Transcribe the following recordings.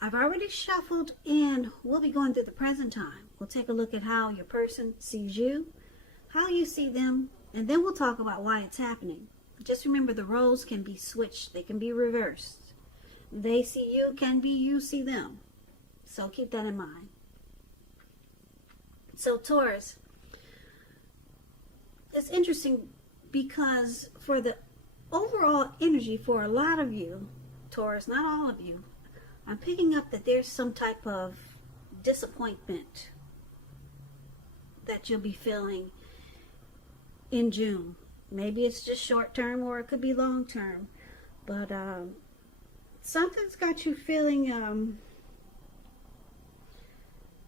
I've already shuffled and we'll be going through the present time. We'll take a look at how your person sees you, how you see them, and then we'll talk about why it's happening. Just remember, the roles can be switched. They can be reversed. They see you can be you see them. So keep that in mind. So Taurus, it's interesting because for the overall energy for a lot of you, Taurus, not all of you, I'm picking up that there's some type of disappointment that you'll be feeling in June. Maybe it's just short term or it could be long term. But something's got you feeling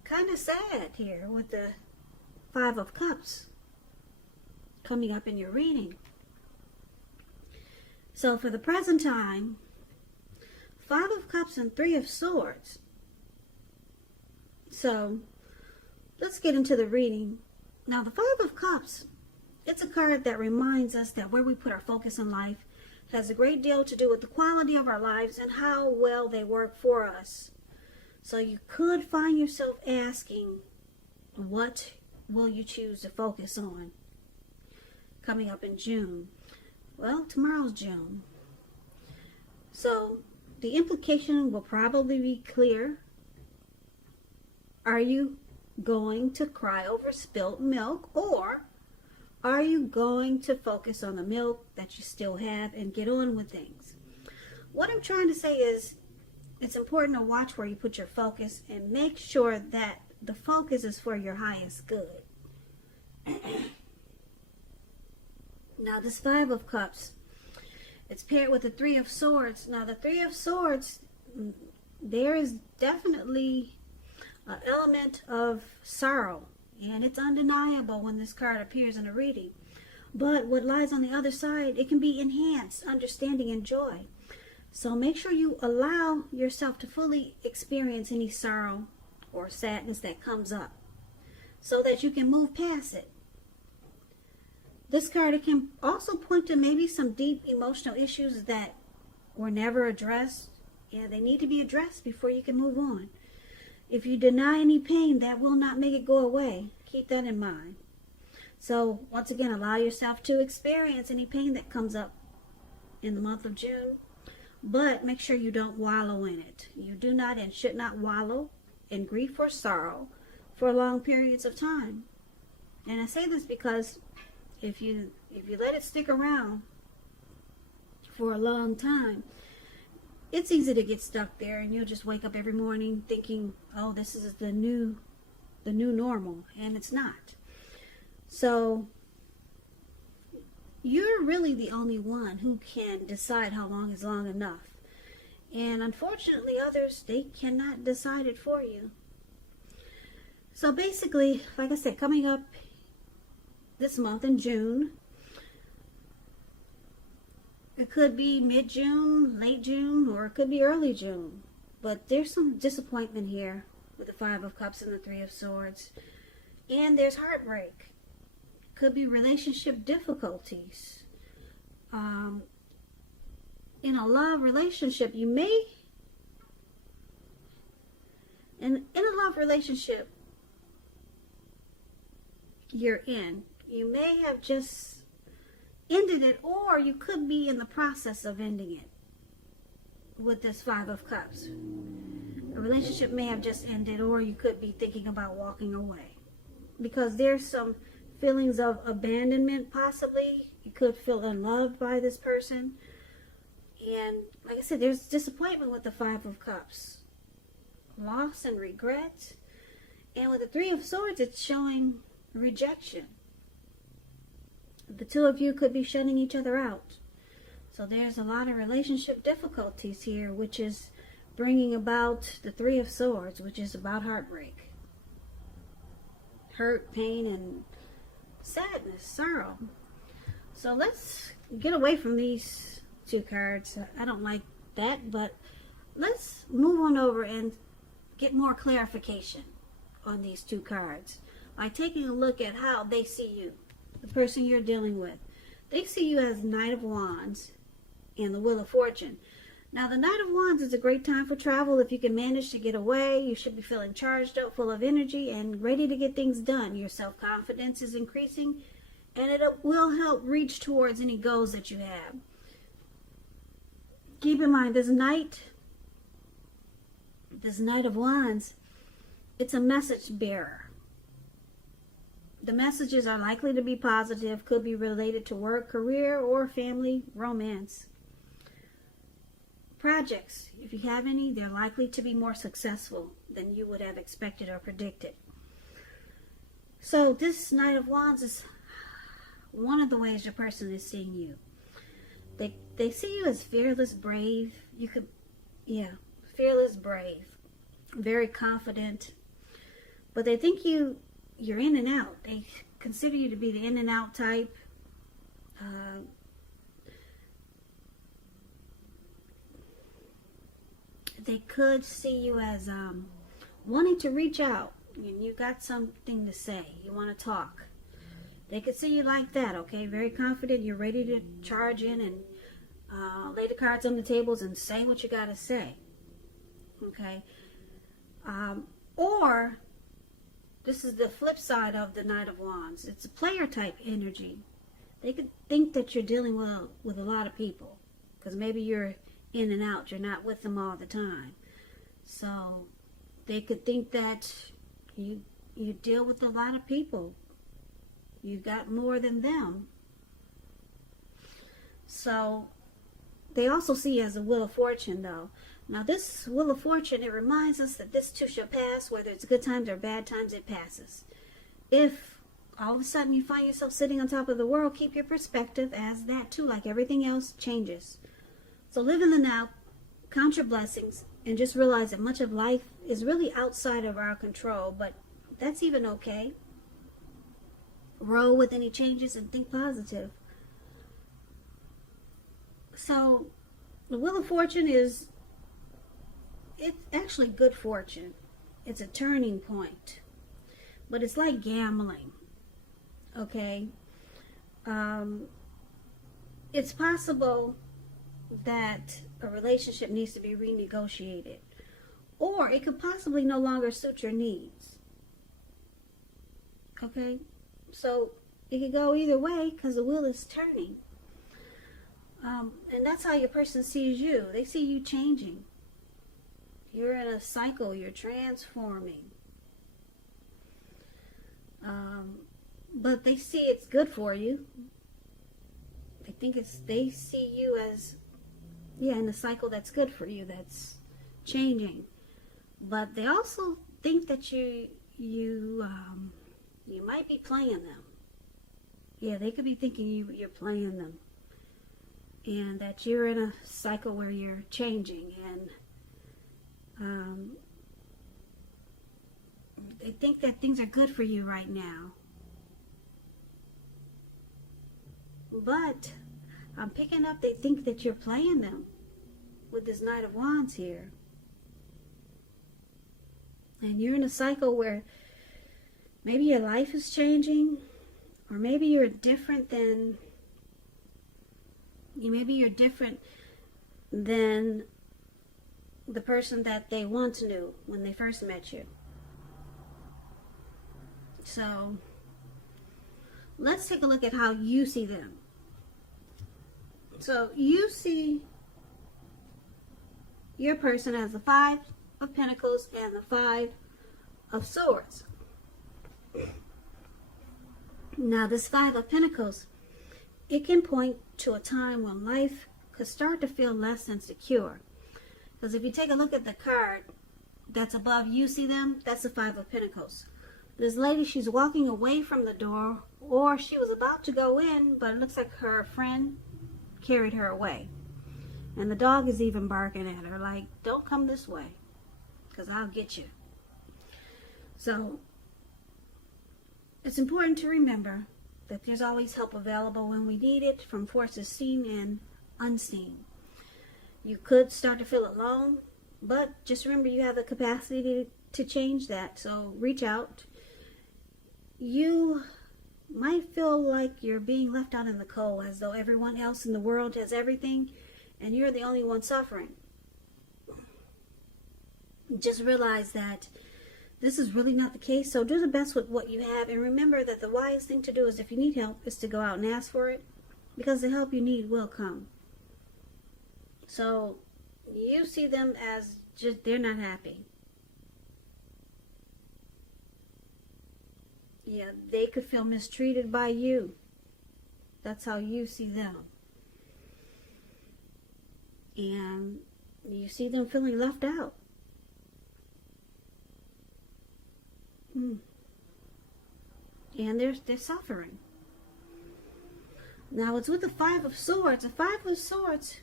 kind of sad here with the Five of Cups coming up in your reading. So for the present time, Five of Cups and Three of Swords. So let's get into the reading. Now the Five of Cups, it's a card that reminds us that where we put our focus in life has a great deal to do with the quality of our lives and how well they work for us. So you could find yourself asking, what will you choose to focus on coming up in June? Well, tomorrow's June. So the implication will probably be clear. Are you going to cry over spilt milk, or are you going to focus on the milk that you still have and get on with things? What I'm trying to say is it's important to watch where you put your focus and make sure that the focus is for your highest good. Now this Five of Cups, it's paired with the Three of Swords. Now the Three of Swords, there is definitely an element of sorrow, and it's undeniable when this card appears in a reading. But what lies on the other side, it can be enhanced, understanding, and joy. So make sure you allow yourself to fully experience any sorrow or sadness that comes up so that you can move past it. This card, it can also point to maybe some deep emotional issues that were never addressed. Yeah, they need to be addressed before you can move on. If you deny any pain, that will not make it go away. Keep that in mind. So once again, allow yourself to experience any pain that comes up in the month of June, but make sure you don't wallow in it. You do not and should not wallow in grief or sorrow for long periods of time. And I say this because if you let it stick around for a long time, it's easy to get stuck there, and you'll just wake up every morning thinking, oh, this is the new normal, and it's not. So you're really the only one who can decide how long is long enough. And unfortunately, others, they cannot decide it for you. So basically, like I said, coming up this month in June, it could be mid-June, late June, or it could be early June. But there's some disappointment here with the Five of Cups and the Three of Swords. And there's heartbreak. Could be relationship difficulties. In a love relationship, you may, in a love relationship you're in, you may have just ended it, or you could be in the process of ending it with this Five of Cups. A relationship may have just ended, or you could be thinking about walking away because there's some feelings of abandonment. Possibly you could feel unloved by this person, and like I said, there's disappointment with the Five of Cups, loss and regret. And with the Three of Swords, it's showing rejection. The two of you could be shutting each other out. So there's a lot of relationship difficulties here, which is bringing about the Three of Swords, which is about heartbreak, hurt, pain, and sadness, sorrow. So let's get away from these two cards. I don't like that, but let's move on over and get more clarification on these two cards by taking a look at how they see you, the person you're dealing with. They see you as Knight of Wands and the Wheel of Fortune. Now, the Knight of Wands is a great time for travel. If you can manage to get away, you should be feeling charged up, full of energy, and ready to get things done. Your self-confidence is increasing, and it will help reach towards any goals that you have. Keep in mind, this Knight of Wands, it's a message bearer. The messages are likely to be positive, could be related to work, career, or family, romance. Projects, if you have any, they're likely to be more successful than you would have expected or predicted. So this Knight of Wands is one of the ways your person is seeing you. They see you as fearless, brave. Fearless, brave, very confident. But they think you're in and out. They consider you to be the in and out type. They could see you as wanting to reach out. You got something to say. You want to talk. They could see you like that, okay? Very confident. You're ready to charge in and lay the cards on the tables and say what you got to say, okay? Or this is the flip side of the Knight of Wands. It's a player type energy. They could think that you're dealing with a lot of people because maybe you're in and out. You're not with them all the time. So they could think that you deal with a lot of people. You got more than them. So they also see you as a Wheel of Fortune, though. Now this Wheel of Fortune, it reminds us that this too shall pass. Whether it's good times or bad times, it passes. If all of a sudden you find yourself sitting on top of the world, keep your perspective as that too, like everything else, changes. So live in the now, count your blessings, and just realize that much of life is really outside of our control, but that's even okay. Roll with any changes and think positive. So the Wheel of Fortune it's actually good fortune. It's a turning point. But it's like gambling. Okay? It's possible that a relationship needs to be renegotiated. Or it could possibly no longer suit your needs. Okay? So it could go either way because the wheel is turning. And that's how your person sees you. They see you changing. You're in a cycle. You're transforming. But they see it's good for you. They see you as, in a cycle that's good for you, that's changing. But they also think that you might be playing them. Yeah, they could be thinking you're playing them. And that you're in a cycle where you're changing. And they think that things are good for you right now. But I'm picking up they think that you're playing them with this Knight of Wands here. And you're in a cycle where maybe your life is changing, or maybe you're different than the person that they once knew when they first met you. So let's take a look at how you see them. So you see your person as the Five of Pentacles and the Five of Swords. Now this Five of Pentacles, it can point to a time when life could start to feel less insecure. Because if you take a look at the card that's above you, see them? That's the Five of Pentacles. This lady, she's walking away from the door, or she was about to go in, but it looks like her friend carried her away. And the dog is even barking at her like, don't come this way, because I'll get you. So it's important to remember that there's always help available when we need it, from forces seen and unseen. You could start to feel alone, but just remember you have the capacity to change that. So reach out. You might feel like you're being left out in the cold, as though everyone else in the world has everything and you're the only one suffering. just realize that this is really not the case. So do the best with what you have, and remember that the wise thing to do is, if you need help, is to go out and ask for it, because the help you need will come. So you see them as just, they're not happy. Yeah, they could feel mistreated by you. That's how you see them. And you see them feeling left out. And they're suffering. Now it's with the Five of Swords. The Five of Swords,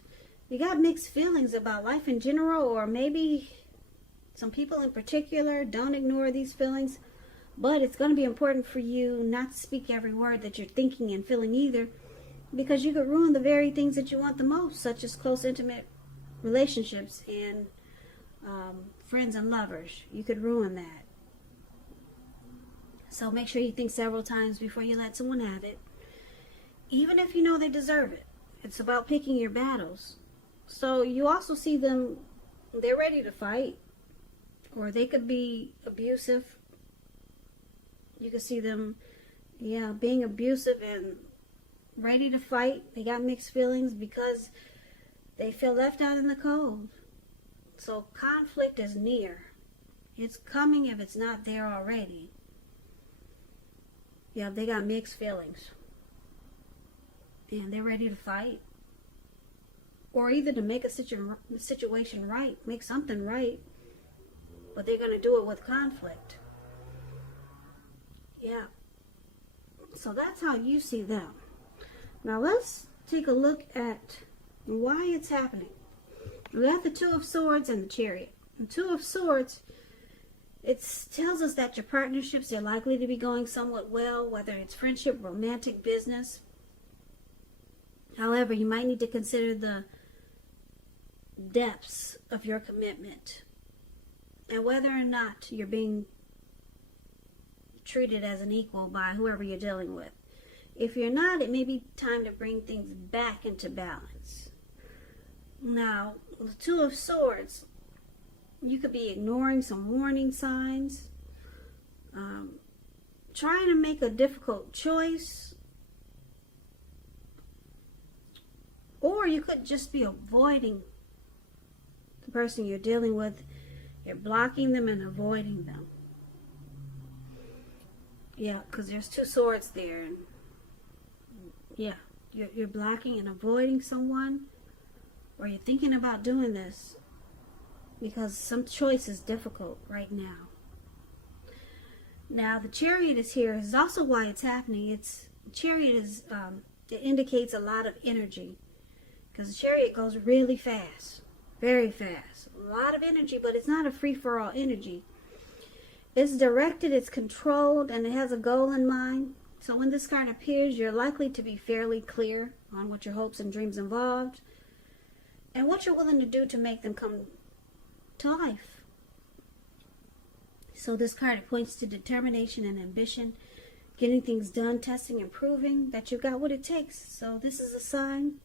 you got mixed feelings about life in general, or maybe some people in particular. Don't ignore these feelings. But it's going to be important for you not to speak every word that you're thinking and feeling either, because you could ruin the very things that you want the most, such as close, intimate relationships and friends and lovers. You could ruin that. So make sure you think several times before you let someone have it, even if you know they deserve it. It's about picking your battles. So you also see them, they're ready to fight, or they could be abusive. You can see them, being abusive and ready to fight. They got mixed feelings because they feel left out in the cold. So conflict is near. It's coming if it's not there already. Yeah, they got mixed feelings. And they're ready to fight. Or either to make a situation right, make something right. But they're going to do it with conflict. Yeah. So that's how you see them. Now let's take a look at why it's happening. We got the Two of Swords and the Chariot. The Two of Swords, it tells us that your partnerships are likely to be going somewhat well, whether it's friendship, romantic, business. However, you might need to consider the depths of your commitment and whether or not you're being treated as an equal by whoever you're dealing with. If you're not, it may be time to bring things back into balance. Now, the Two of Swords, you could be ignoring some warning signs, trying to make a difficult choice, or you could just be avoiding the person you're dealing with. You're blocking them and avoiding them. Yeah, because there's two swords there. And yeah, you're blocking and avoiding someone, or you're thinking about doing this because some choice is difficult right now. Now, the Chariot is here. Is also why it's happening. Chariot is, it indicates a lot of energy, because the Chariot goes really fast, very fast. A lot of energy, but it's not a free-for-all energy. It's directed, it's controlled, and it has a goal in mind. So when this card appears, you're likely to be fairly clear on what your hopes and dreams involved and what you're willing to do to make them come to life. So this card points to determination and ambition, getting things done, testing and proving that you've got what it takes. So this is a sign.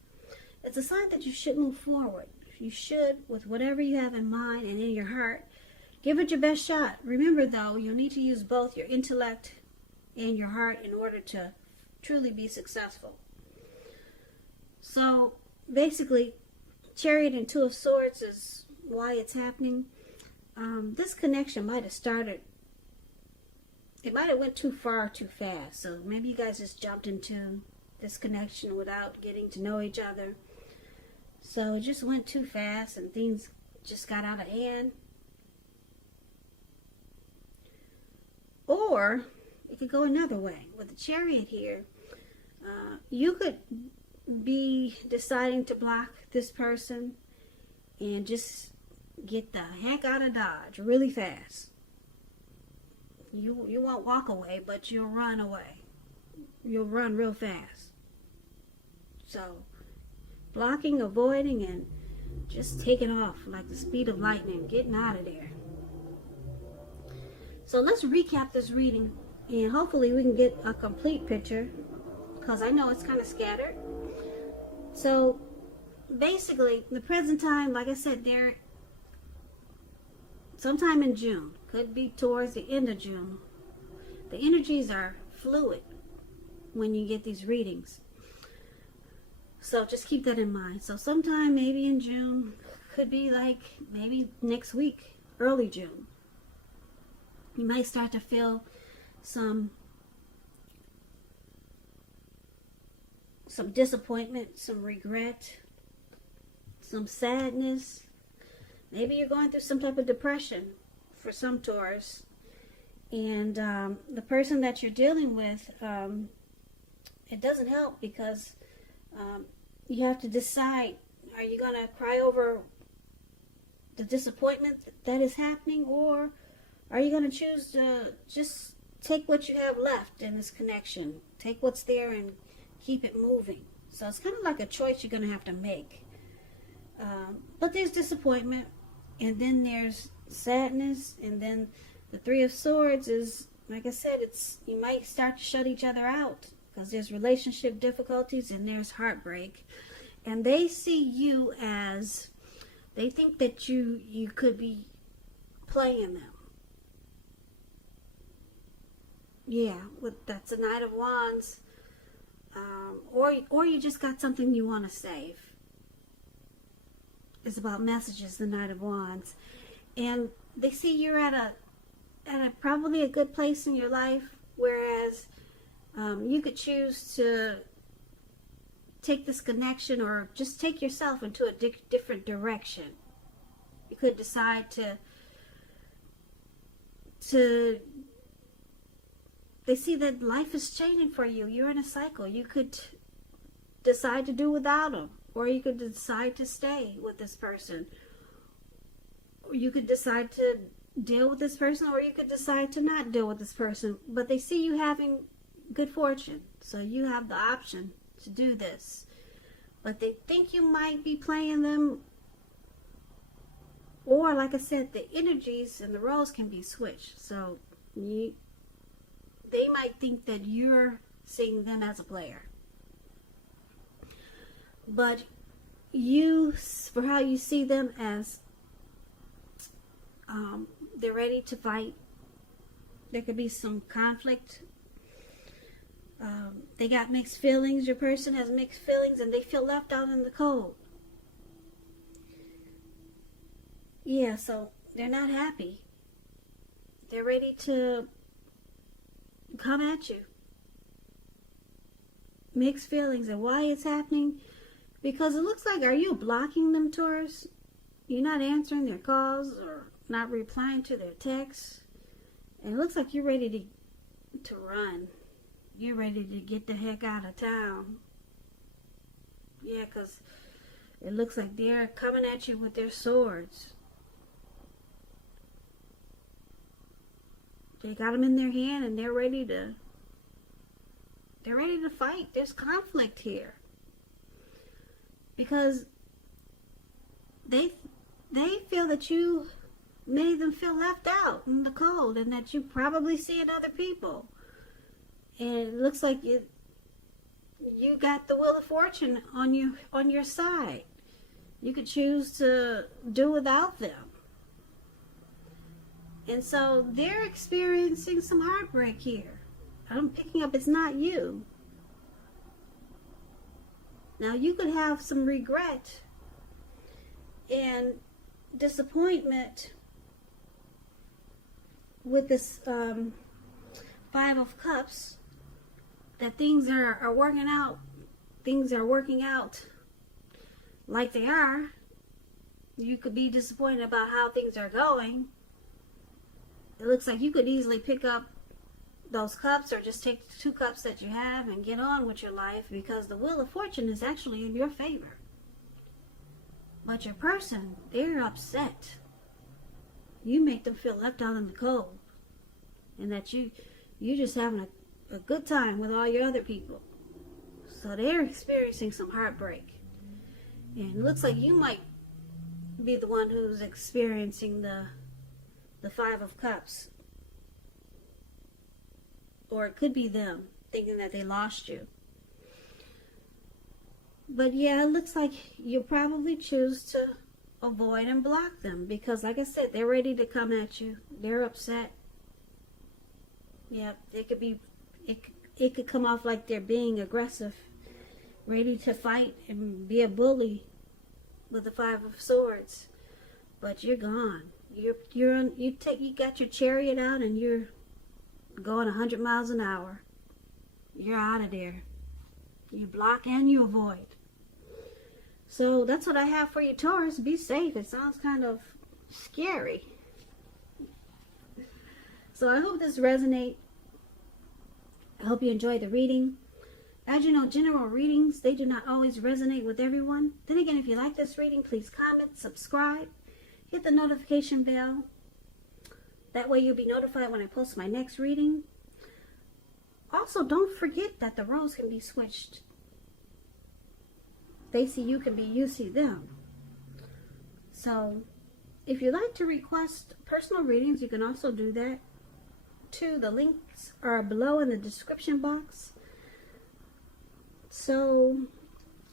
It's a sign that you should move forward. You should, with whatever you have in mind and in your heart, give it your best shot. Remember, though, you'll need to use both your intellect and your heart in order to truly be successful. So, basically, Chariot and Two of Swords is why it's happening. This connection might have started, it might have went too far too fast. So maybe you guys just jumped into this connection without getting to know each other. So it just went too fast and things just got out of hand. Or it could go another way. With the Chariot here, you could be deciding to block this person and just get the heck out of Dodge really fast. You won't walk away, but you'll run away. You'll run real fast. So, blocking, avoiding, and just taking off like the speed of lightning, getting out of there. So let's recap this reading, and hopefully we can get a complete picture, because I know it's kind of scattered. So basically, the present time, like I said, sometime in June. Could be towards the end of June. The energies are fluid when you get these readings. So just keep that in mind. So sometime maybe in June, could be like maybe next week, early June. You might start to feel some disappointment, some regret, some sadness. Maybe you're going through some type of depression for some Taurus. And the person that you're dealing with, it doesn't help because you have to decide, are you going to cry over the disappointment that is happening, or are you going to choose to just take what you have left in this connection, take what's there and keep it moving? So it's kind of like a choice you're going to have to make. But there's disappointment, and then there's sadness, and then the Three of Swords is, like I said, you might start to shut each other out because there's relationship difficulties and there's heartbreak. And they see you as, they think that you could be playing them. Yeah, that's a Knight of Wands. Or you just got something you want to save. It's about messages, the Knight of Wands. And they see you're at a probably a good place in your life, whereas you could choose to take this connection or just take yourself into a different direction. You could decide to they see that life is changing for you. You're in a cycle. You could decide to do without them, or you could decide to stay with this person, or you could decide to deal with this person, or you could decide to not deal with this person. But they see you having good fortune, so you have the option to do this. But they think you might be playing them, or like I said, the energies and the roles can be switched. So they might think that you're seeing them as a player, but you, for how you see them, as they're ready to fight. There could be some conflict. They got mixed feelings. Your person has mixed feelings, and they feel left out in the cold. Yeah, so they're not happy. They're ready to come at you. Mixed feelings. And why it's happening? Because it looks like, are you blocking them, Taurus? You're not answering their calls or not replying to their texts. And it looks like you're ready to run. You're ready to get the heck out of town. Yeah, because it looks like they're coming at you with their swords. They got them in their hand and they're ready to fight. There's conflict here. Because they feel that you made them feel left out in the cold, and that you probably seeing other people. And it looks like you got the Wheel of Fortune on your side. You could choose to do without them. And so they're experiencing some heartbreak here. I'm picking up it's not you. Now you could have some regret and disappointment with this Five of Cups, that things are working out. Things are working out like they are. You could be disappointed about how things are going. It looks like you could easily pick up those cups, or just take the 2 cups that you have and get on with your life, because the Wheel of Fortune is actually in your favor. But your person, they're upset. You make them feel left out in the cold, and that you just having a good time with all your other people. So they're experiencing some heartbreak. And it looks like you might be the one who's experiencing the Five of Cups. Or it could be them thinking that they lost you. But yeah, it looks like you'll probably choose to avoid and block them, because like I said, they're ready to come at you. They're upset. Yeah, it could come off like they're being aggressive, ready to fight and be a bully with the Five of Swords. But you're gone. You got your chariot out and you're going 100 miles an hour. You're out of there. You block and you avoid. So that's what I have for you, Taurus. Be safe. It sounds kind of scary. So I hope this resonates. I hope you enjoy the reading. As you know, general readings, they do not always resonate with everyone. Then again, if you like this reading, please comment, subscribe, hit the notification bell. That way you'll be notified when I post my next reading. Also, don't forget that the roles can be switched. They see you can be you see them. So, if you'd like to request personal readings, you can also do that too. The links are below in the description box. So,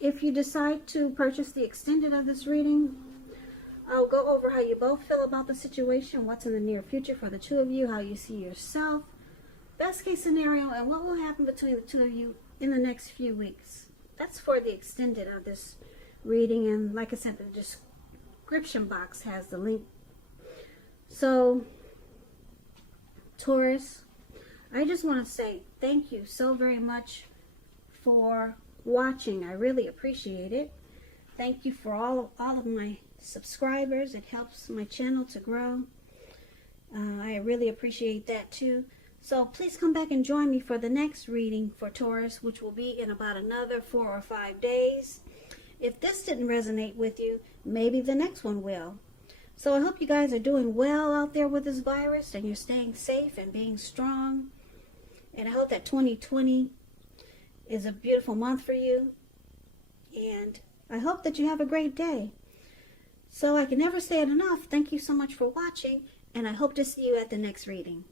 if you decide to purchase the extended of this reading, I'll go over how you both feel about the situation, what's in the near future for the two of you, how you see yourself, best case scenario, and what will happen between the two of you in the next few weeks. That's for the extended of this reading, and like I said, the description box has the link. So, Taurus, I just want to say thank you so very much for watching. I really appreciate it. Thank you for all of my subscribers. It helps my channel to grow. I really appreciate that too. So please come back and join me for the next reading for Taurus, which will be in about another 4 or 5 days. If this didn't resonate with you, maybe the next one will. So I hope you guys are doing well out there with this virus and you're staying safe and being strong. And I hope that 2020 is a beautiful month for you. And I hope that you have a great day. So I can never say it enough. Thank you so much for watching, and I hope to see you at the next reading.